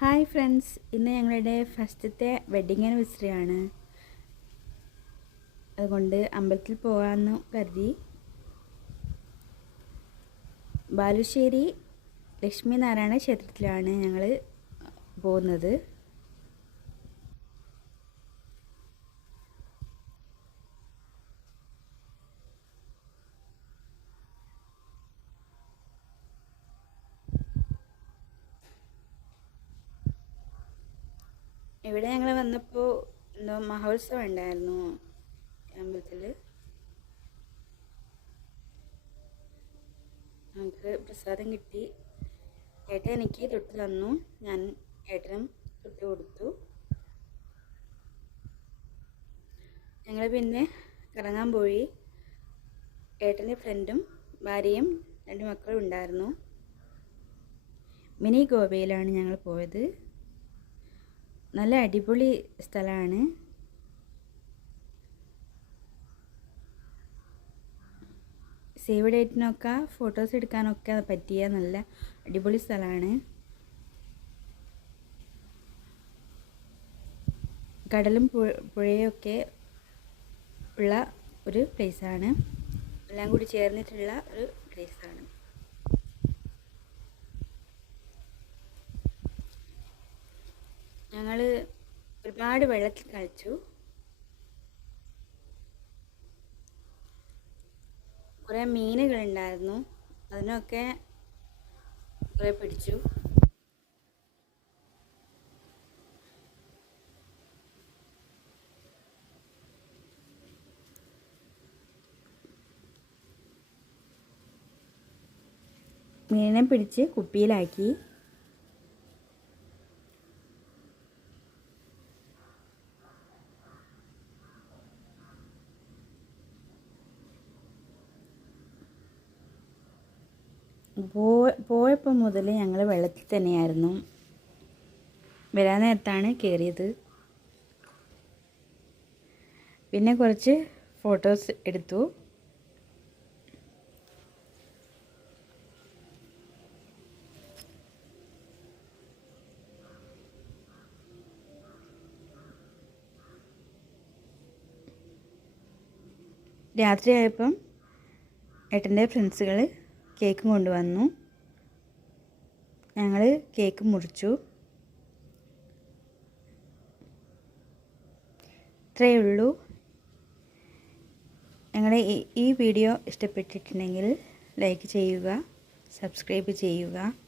Hi friends ഇന്ന് ഞങ്ങളുടെ ഫസ്റ്റത്തെ വെഡിങ് ആനിവേഴ്സറി ആണ്. അതുകൊണ്ട് അമ്പലത്തിൽ പോകാമെന്ന് കരുതി. ബാലുശ്ശേരി ലക്ഷ്മി നാരായണ ക്ഷേത്രത്തിലാണ് ഞങ്ങൾ പോകുന്നത്. ഇവിടെ ഞങ്ങൾ വന്നപ്പോൾ എന്തോ മഹോത്സവം ഉണ്ടായിരുന്നു അമ്പലത്തിൽ നമുക്ക് പ്രസാദം കിട്ടി. ഏട്ടൻ എനിക്ക് തൊട്ട് തന്നു. ഞാൻ ഏട്ടനും തൊട്ട് കൊടുത്തു. ഞങ്ങൾ പിന്നെ കറങ്ങാൻ പോയി. ഏട്ടന്റെ ഫ്രണ്ടും ഭാര്യയും രണ്ട് മക്കളും ഉണ്ടായിരുന്നു. മിനി ഗോവയിലാണ് ഞങ്ങൾ പോയത്. നല്ല അടിപൊളി സ്ഥലമാണ്. സേവ് ഡേറ്റിനൊക്കെ ഫോട്ടോസ് എടുക്കാനൊക്കെ പറ്റിയ നല്ല അടിപൊളി സ്ഥലമാണ്. കടലും പുഴയൊക്കെ ഉള്ള ഒരു പ്ലേസാണ് എല്ലാം കൂടി ചേർന്നിട്ടുള്ള ഒരു പ്ലേസാണ് ഞങ്ങൾ ഒരുപാട് വെള്ളത്തിൽ കളിച്ചു. കുറേ മീനുകളുണ്ടായിരുന്നു അതിനൊക്കെ കുറേ പിടിച്ചു. മീനിനെ പിടിച്ച് കുപ്പിയിലാക്കി. പോയപ്പോൾ മുതൽ ഞങ്ങൾ വെള്ളത്തിൽ തന്നെയായിരുന്നു. വരാൻ നേരത്താണ് കയറിയത് പിന്നെ കുറച്ച് ഫോട്ടോസ് എടുത്തു. രാത്രിയായപ്പം ഏട്ടന്റെ ഫ്രണ്ട്സുകൾ കേക്കും കൊണ്ടുവന്നു. ഞങ്ങൾ കേക്ക് മുറിച്ചു. ഇത്രയേ ഉള്ളൂ. ഞങ്ങളുടെ ഈ വീഡിയോ ഇഷ്ടപ്പെട്ടിട്ടുണ്ടെങ്കിൽ ലൈക്ക് ചെയ്യുക സബ്സ്ക്രൈബ് ചെയ്യുക.